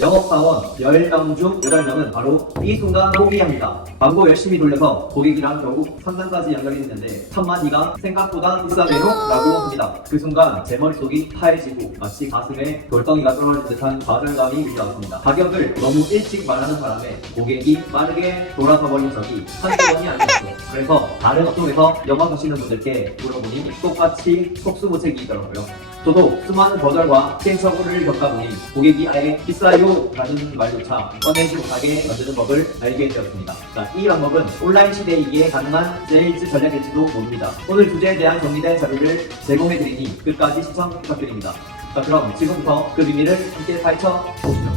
영업사원 10명 중 8명은 바로 이 순간 포기합니다. 광고 열심히 돌려서 고객이랑 결국 상담까지 연결이 됐는데 천만이가 생각보다 비싸네요 라고 합니다. 그 순간 제 머릿속이 하얘지고 마치 가슴에 돌덩이가 떨어진 듯한 좌절감이 밀려왔습니다. 가격을 너무 일찍 말하는 바람에 고객이 빠르게 돌아서 버린 적이 한두 번이 아니었어요. 그래서 다른 업종에서 영업하시는 분들께 물어보니 똑같이 속수무책이더라고요. 저도 수많은 거절과 시행착오를 겪어보니 고객이 아예 비싸요 라는 말조차 꺼내지 못하게 만드는 법을 알게 되었습니다. 자, 이 방법은 온라인 시대이기에 가능한 세일즈 전략일지도 모릅니다. 오늘 주제에 대한 정리된 자료를 제공해드리니 끝까지 시청 부탁드립니다. 자, 그럼 지금부터 그 비밀을 함께 파헤쳐 보시죠.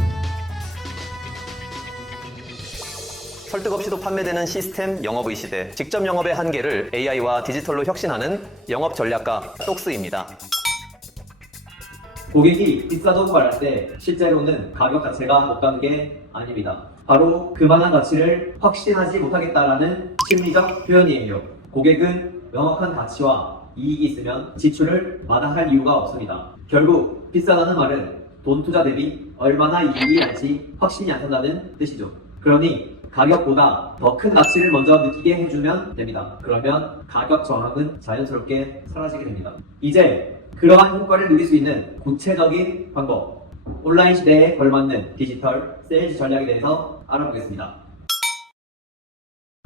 설득 없이도 판매되는 시스템 영업의 시대, 직접 영업의 한계를 AI와 디지털로 혁신하는 영업 전략가 똑스입니다. 고객이 비싸다고 말할 때 실제로는 가격 자체가 못 가는 게 아닙니다. 바로 그만한 가치를 확신하지 못하겠다라는 심리적 표현이에요. 고객은 명확한 가치와 이익이 있으면 지출을 마다할 이유가 없습니다. 결국 비싸다는 말은 돈 투자 대비 얼마나 이익이 날지 확신이 안 산다는 뜻이죠. 그러니 가격보다 더 큰 가치를 먼저 느끼게 해주면 됩니다. 그러면 가격 저항은 자연스럽게 사라지게 됩니다. 이제 그러한 효과를 누릴 수 있는 구체적인 방법, 온라인 시대에 걸맞는 디지털 세일즈 전략에 대해서 알아보겠습니다.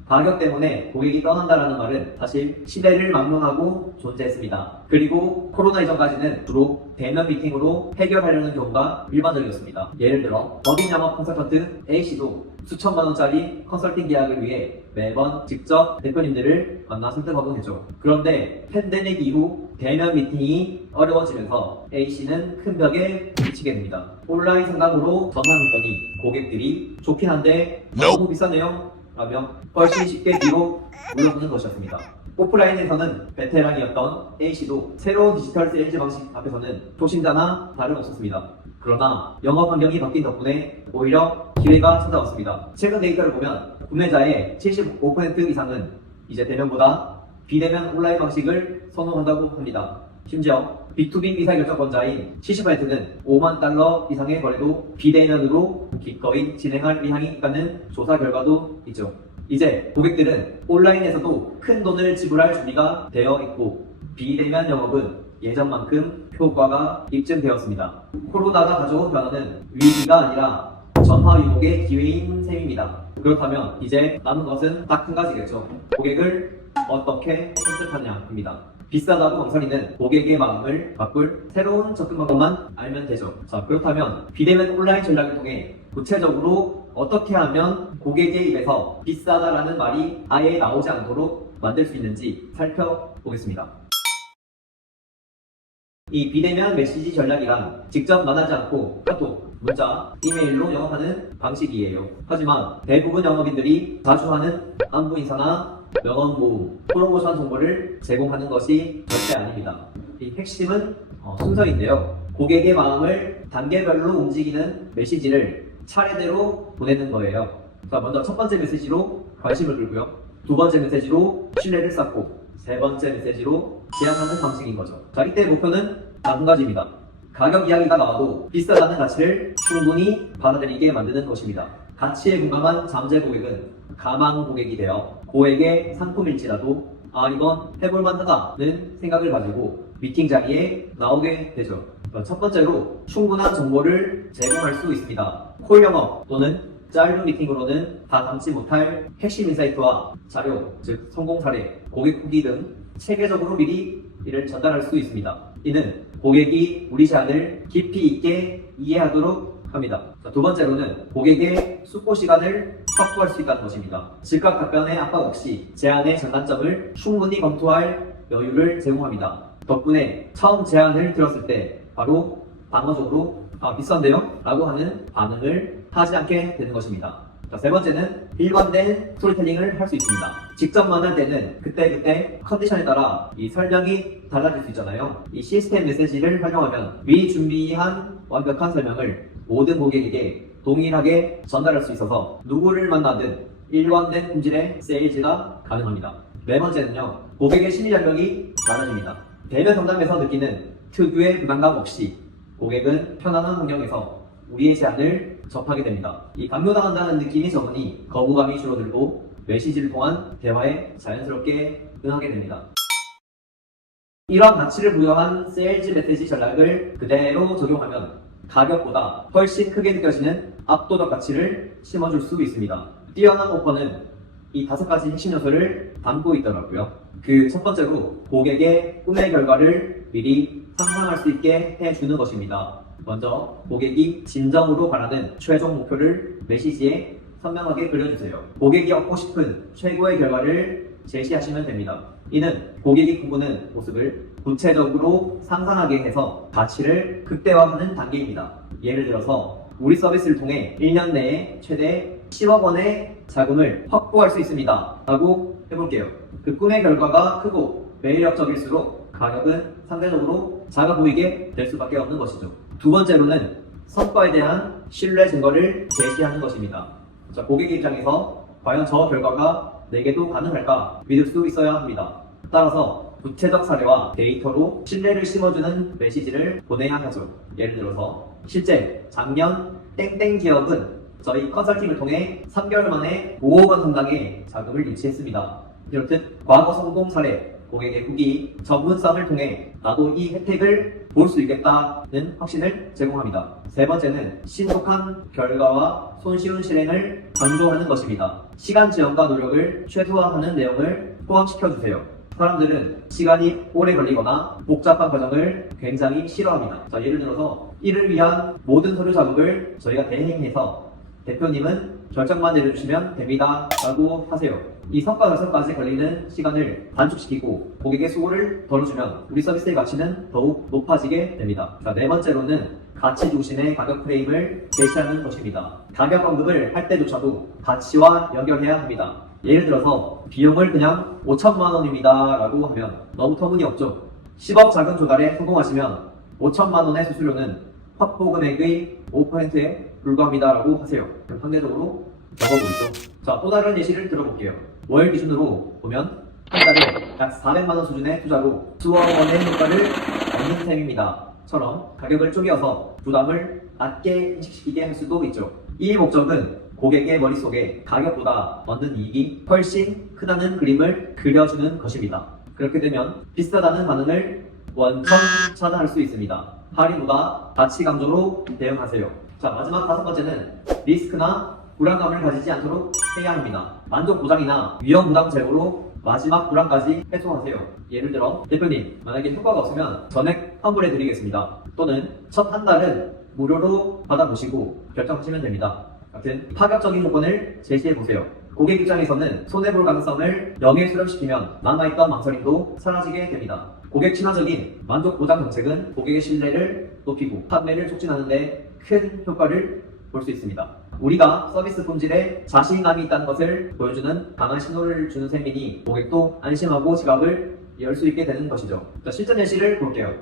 가격 때문에 고객이 떠난다라는 말은 사실 시대를 막론하고 존재했습니다. 그리고 코로나 이전까지는 주로 대면 미팅으로 해결하려는 경우가 일반적이었습니다. 예를 들어 법인 영업 컨설턴트 A씨도 수천만 원짜리 컨설팅 계약을 위해 매번 직접 대표님들을 만나 설득하곤 했죠. 그런데 팬데믹 이후 대면 미팅이 어려워지면서 A씨는 큰 벽에 부딪히게 됩니다. 온라인 상담으로 전화했더니 고객들이 좋긴 한데 너무 비싸네요 라며 훨씬 쉽게 뒤로 물러서는 것이었습니다. 오프라인에서는 베테랑이었던 A씨도 새로운 디지털 세일즈 방식 앞에서는 초심자나 다름없었습니다. 그러나 영업 환경이 바뀐 덕분에 오히려 기회가 찾아왔습니다. 최근 데이터를 보면 구매자의 75% 이상은 이제 대면보다 비대면 온라인 방식을 선호한다고 합니다. 심지어 B2B 의사결정권자인 70%는 5만 달러 이상의 거래도 비대면으로 기꺼이 진행할 의향이 있다는 조사 결과도 있죠. 이제 고객들은 온라인에서도 큰 돈을 지불할 준비가 되어 있고 비대면 영업은 예전만큼 효과가 입증되었습니다. 코로나가 가져온 변화는 위기가 아니라 전화 유복의 기회인 셈입니다. 그렇다면 이제 남은 것은 딱 한 가지겠죠. 고객을 어떻게 선택하냐입니다. 비싸다고 망설이는 고객의 마음을 바꿀 새로운 접근 방법만 알면 되죠. 자, 그렇다면 비대면 온라인 전략을 통해 구체적으로 어떻게 하면 고객의 입에서 비싸다라는 말이 아예 나오지 않도록 만들 수 있는지 살펴보겠습니다. 이 비대면 메시지 전략이란 직접 만나지 않고 카톡, 문자, 이메일로 영업하는 방식이에요. 하지만 대부분 영업인들이 자주 하는 안부 인사나 명언 모음, 프로모션 정보를 제공하는 것이 절대 아닙니다. 이 핵심은 순서인데요. 고객의 마음을 단계별로 움직이는 메시지를 차례대로 보내는 거예요. 자, 먼저 첫 번째 메시지로 관심을 끌고요. 두 번째 메시지로 신뢰를 쌓고 세 번째 메시지로 제안하는 방식인 거죠. 자, 이때 목표는 단 한 가지입니다. 가격 이야기가 나와도 비싸다는 가치를 충분히 받아들이게 만드는 것입니다. 가치에 공감한 잠재 고객은 가망 고객이 되어 고액의 상품일지라도 이건 해볼만 하다는 생각을 가지고 미팅 자리에 나오게 되죠. 첫 번째로 충분한 정보를 제공할 수 있습니다. 콜 영업 또는 짧은 미팅으로는 다 담지 못할 핵심 인사이트와 자료, 즉 성공 사례, 고객 후기 등 체계적으로 미리 이를 전달할 수 있습니다. 이는 고객이 우리 제안을 깊이 있게 이해하도록 합니다. 자, 두 번째로는 고객의 숙고 시간을 확보할 수 있다는 것입니다. 즉각 답변에 압박 없이 제안의 장단점을 충분히 검토할 여유를 제공합니다. 덕분에 처음 제안을 들었을 때 바로 방어적으로 비싼데요? 라고 하는 반응을 하지 않게 되는 것입니다. 자, 세 번째는 일관된 스토리텔링을 할 수 있습니다. 직접 만날 때는 그때그때 컨디션에 따라 이 설명이 달라질 수 있잖아요. 이 시스템 메시지를 활용하면 미리 준비한 완벽한 설명을 모든 고객에게 동일하게 전달할 수 있어서 누구를 만나든 일관된 품질의 세일즈가 가능합니다. 네 번째는요, 고객의 심리 장벽이 많아집니다. 대면 상담에서 느끼는 특유의 부담감 없이 고객은 편안한 환경에서 우리의 제안을 접하게 됩니다. 이 강요당한다는 느낌이 적으니 거부감이 줄어들고 메시지를 통한 대화에 자연스럽게 응하게 됩니다. 이러한 가치를 부여한 세일즈 메시지 전략을 그대로 적용하면 가격보다 훨씬 크게 느껴지는 압도적 가치를 심어줄 수 있습니다. 뛰어난 오퍼는 이 5가지 핵심 요소를 담고 있더라고요. 그 첫 번째로 고객의 꿈의 결과를 미리 상상할 수 있게 해주는 것입니다. 먼저 고객이 진정으로 바라는 최종 목표를 메시지에 선명하게 그려주세요. 고객이 얻고 싶은 최고의 결과를 제시하시면 됩니다. 이는 고객이 꿈꾸는 모습을 구체적으로 상상하게 해서 가치를 극대화하는 단계입니다. 예를 들어서 우리 서비스를 통해 1년 내에 최대 10억 원의 자금을 확보할 수 있습니다 라고 해볼게요. 그 꿈의 결과가 크고 매력적일수록 가격은 상대적으로 작아 보이게 될 수밖에 없는 것이죠. 두 번째로는 성과에 대한 신뢰 증거를 제시하는 것입니다. 자, 고객 입장에서 과연 저 결과가 내게도 가능할까 믿을 수 있어야 합니다. 따라서 구체적 사례와 데이터로 신뢰를 심어주는 메시지를 보내야 하죠. 예를 들어서 실제 작년 땡땡 기업은 저희 컨설팅을 통해 3개월 만에 5억 원 상당의 자금을 유치했습니다. 이렇듯 과거 성공 사례, 고객의 후기, 전문성을 통해 나도 이 혜택을 볼 수 있겠다는 확신을 제공합니다. 세 번째는 신속한 결과와 손쉬운 실행을 강조하는 것입니다. 시간 지연과 노력을 최소화하는 내용을 포함시켜주세요. 사람들은 시간이 오래 걸리거나 복잡한 과정을 굉장히 싫어합니다. 자, 예를 들어서 이를 위한 모든 서류 작업을 저희가 대행해서 대표님은 결정만 내려주시면 됩니다 라고 하세요. 이 성과 달성까지 걸리는 시간을 단축시키고 고객의 수고를 덜어주면 우리 서비스의 가치는 더욱 높아지게 됩니다. 자, 네 번째로는 가치 중심의 가격 프레임을 제시하는 것입니다. 가격 언급을 할 때조차도 가치와 연결해야 합니다. 예를 들어서 비용을 그냥 5천만 원입니다 라고 하면 너무 터무니없죠. 10억 자금 조달에 성공하시면 5천만 원의 수수료는 확보 금액의 5%에 불과합니다 라고 하세요. 상대적으로 적어 보이죠. 자, 또 다른 예시를 들어볼게요. 월 기준으로 보면 한 달에 약 400만 원 수준의 투자로 수억 원의 효과를 얻는 셈입니다. 처럼 가격을 쪼개어서 부담을 낮게 인식시키게 할 수도 있죠. 이 목적은 고객의 머릿속에 가격보다 얻는 이익이 훨씬 크다는 그림을 그려주는 것입니다. 그렇게 되면 비싸다는 반응을 원천 차단할 수 있습니다. 할인보다 가치 강조로 대응하세요. 자, 마지막 5번째는 리스크나 불안감을 가지지 않도록 해야 합니다. 만족 보장이나 위험 부담 제고로 마지막 불안까지 해소하세요. 예를 들어 대표님, 만약에 효과가 없으면 전액 환불해 드리겠습니다. 또는 첫 한 달은 무료로 받아보시고 결정하시면 됩니다. 같은 파격적인 조건을 제시해보세요. 고객 입장에서는 손해볼 가능성을 0에 수렴시키면 남아있던 망설임도 사라지게 됩니다. 고객 친화적인 만족 보장 정책은 고객의 신뢰를 높이고 판매를 촉진하는 데 큰 효과를 볼 수 있습니다. 우리가 서비스 품질에 자신감이 있다는 것을 보여주는 강한 신호를 주는 셈이니 고객도 안심하고 지갑을 열 수 있게 되는 것이죠. 자, 실전 예시를 볼게요.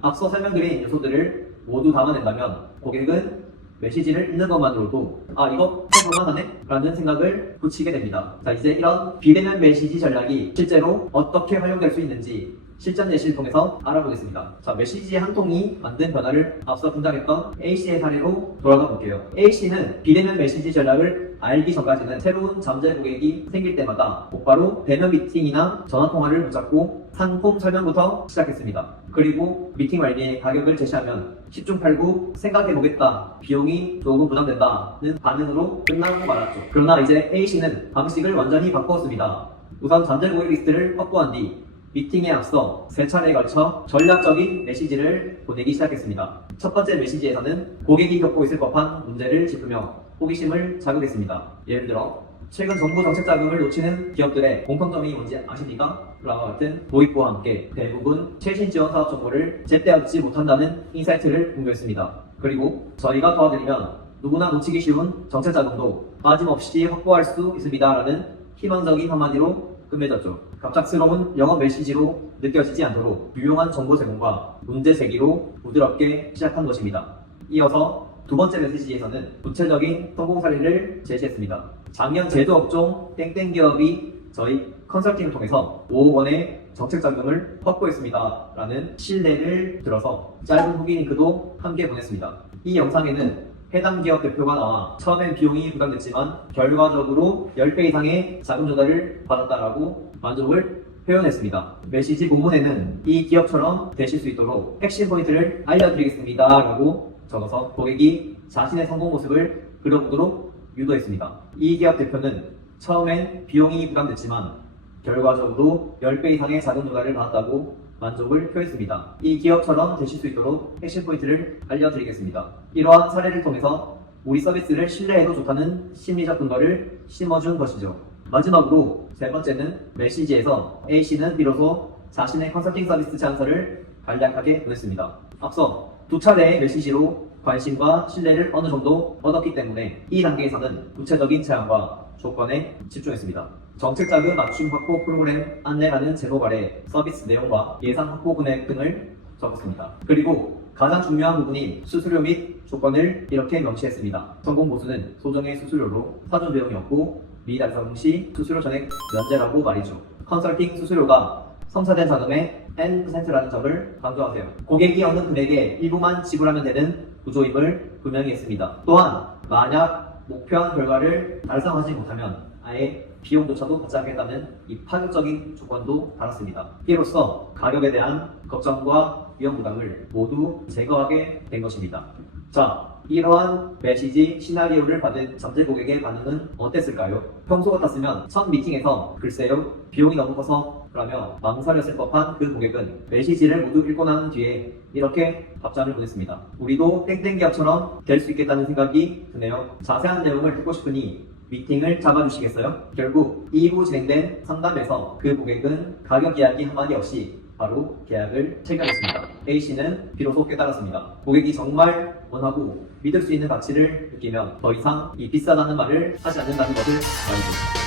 앞서 설명드린 요소들을 모두 담아낸다면 고객은 메시지를 읽는 것만으로도 아, 이거 해볼만하네? 라는 생각을 붙이게 됩니다. 자, 이제 이런 비대면 메시지 전략이 실제로 어떻게 활용될 수 있는지 실전 예시를 통해서 알아보겠습니다. 자, 메시지 한 통이 만든 변화를 앞서 분석했던 A씨의 사례로 돌아가 볼게요. A씨는 비대면 메시지 전략을 알기 전까지는 새로운 잠재 고객이 생길 때마다 곧바로 대면 미팅이나 전화통화를 붙잡고 상품 설명부터 시작했습니다. 그리고 미팅 말미에 가격을 제시하면 10중 8구 생각해보겠다, 비용이 조금 부담된다는 반응으로 끝나고 말았죠. 그러나 이제 A씨는 방식을 완전히 바꾸었습니다. 우선 잠재 고객 리스트를 확보한 뒤 미팅에 앞서 3차례에 걸쳐 전략적인 메시지를 보내기 시작했습니다. 첫 번째 메시지에서는 고객이 겪고 있을 법한 문제를 짚으며 호기심을 자극했습니다. 예를 들어 최근 정부 정책 자금을 놓치는 기업들의 공통점이 뭔지 아십니까? 라와 같은 도입부와 함께 대부분 최신 지원 사업 정보를 제때 얻지 못한다는 인사이트를 공유했습니다. 그리고 저희가 도와드리면 누구나 놓치기 쉬운 정책 자금도 빠짐없이 확보할 수 있습니다 라는 희망적인 한마디로 끝맺었죠. 갑작스러운 영업 메시지로 느껴지지 않도록 유용한 정보 제공과 문제 제기로 부드럽게 시작한 것입니다. 이어서 두 번째 메시지에서는 구체적인 성공 사례를 제시했습니다. 작년 제조업종 땡땡 기업이 저희 컨설팅을 통해서 5억 원의 정책 자금을 확보했습니다 라는 신뢰를 들어서 짧은 후기 링크도 함께 보냈습니다. 이 영상에는 해당 기업 대표가 나와 처음엔 비용이 부담됐지만 결과적으로 10배 이상의 자금 조달을 받았다라고 만족을 표현했습니다. 메시지 본문에는 이 기업처럼 되실 수 있도록 핵심 포인트를 알려드리겠습니다 라고 적어서 고객이 자신의 성공 모습을 그려보도록 유도했습니다. 이 기업 대표는 처음엔 비용이 부담됐지만 결과적으로 10배 이상의 자금 조달을 받았다고 만족을 표했습니다. 이 기업처럼 되실 수 있도록 핵심 포인트를 알려드리겠습니다. 이러한 사례를 통해서 우리 서비스를 신뢰해도 좋다는 심리적 근거를 심어준 것이죠. 마지막으로 세 번째는 메시지에서 A씨는 비로소 자신의 컨설팅 서비스 제안서를 간략하게 보냈습니다. 앞서 두 차례의 메시지로 관심과 신뢰를 어느 정도 얻었기 때문에 이 단계에서는 구체적인 제안과 조건에 집중했습니다. 정책자금 맞춤 확보 프로그램 안내라는 제목 아래 서비스 내용과 예산 확보 금액 등을 적었습니다. 그리고 가장 중요한 부분인 수수료 및 조건을 이렇게 명시했습니다. 성공 보수는 소정의 수수료로 사전 비용이 없고 미달성 시 수수료 전액 면제라고 말이죠. 컨설팅 수수료가 성사된 자금의 N%라는 점을 강조하세요. 고객이 얻는 금액의 일부만 지불하면 되는 구조임을 분명히 했습니다. 또한 만약 목표한 결과를 달성하지 못하면 아예 비용조차도 받지 않겠다는 이 파격적인 조건도 달았습니다. 이로써 가격에 대한 걱정과 위험 부담을 모두 제거하게 된 것입니다. 자, 이러한 메시지 시나리오를 받은 잠재 고객의 반응은 어땠을까요? 평소 같았으면 첫 미팅에서 글쎄요 비용이 너무 커서 라며 망설였을 법한 그 고객은 메시지를 모두 읽고 난 뒤에 이렇게 답장을 보냈습니다. 우리도 땡땡 기업처럼 될 수 있겠다는 생각이 드네요. 자세한 내용을 듣고 싶으니 미팅을 잡아주시겠어요? 결국 2부 진행된 상담에서 그 고객은 가격 이야기 한마디 없이 바로 계약을 체결했습니다. A씨는 비로소 깨달았습니다. 고객이 정말 원하고 믿을 수 있는 가치를 느끼면 더 이상 이 비싸다는 말을 하지 않는다는 것을 알고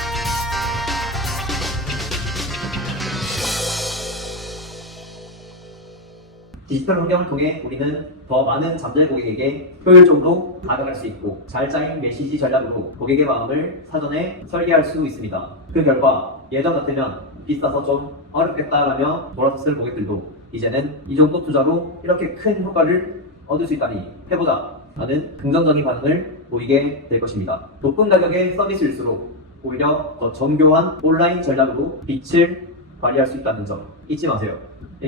디지털 환경을 통해 우리는 더 많은 잠재 고객에게 효율적으로 다가갈 수 있고 잘 짜인 메시지 전략으로 고객의 마음을 사전에 설계할 수 있습니다. 그 결과 예전 같으면 비싸서 좀 어렵겠다라며 돌아섰을 고객들도 이제는 이 정도 투자로 이렇게 큰 효과를 얻을 수 있다니 해보자 라는 긍정적인 반응을 보이게 될 것입니다. 높은 가격의 서비스일수록 오히려 더 정교한 온라인 전략으로 빛을 발휘할 수 있다는 점 잊지 마세요.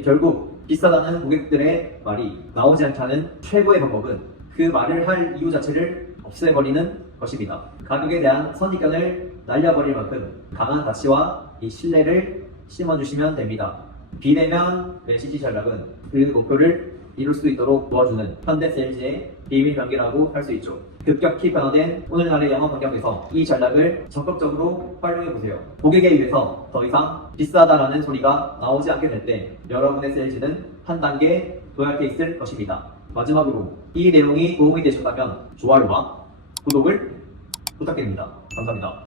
결국 비싸다는 고객들의 말이 나오지 않다는 최고의 방법은 그 말을 할 이유 자체를 없애버리는 것입니다. 가격에 대한 선입견을 날려버릴 만큼 강한 가치와 이 신뢰를 심어주시면 됩니다. 비대면 메시지 전략은 그 목표를 이룰 수 있도록 도와주는 현대세일즈의 비밀 병기라고 할 수 있죠. 급격히 변화된 오늘날의 영업 환경에서 이 전략을 적극적으로 활용해보세요. 고객에 의해서 더 이상 비싸다라는 소리가 나오지 않게 될 때 여러분의 세일즈는 한 단계 도약해 있을 것입니다. 마지막으로 이 내용이 도움이 되셨다면 좋아요와 구독을 부탁드립니다. 감사합니다.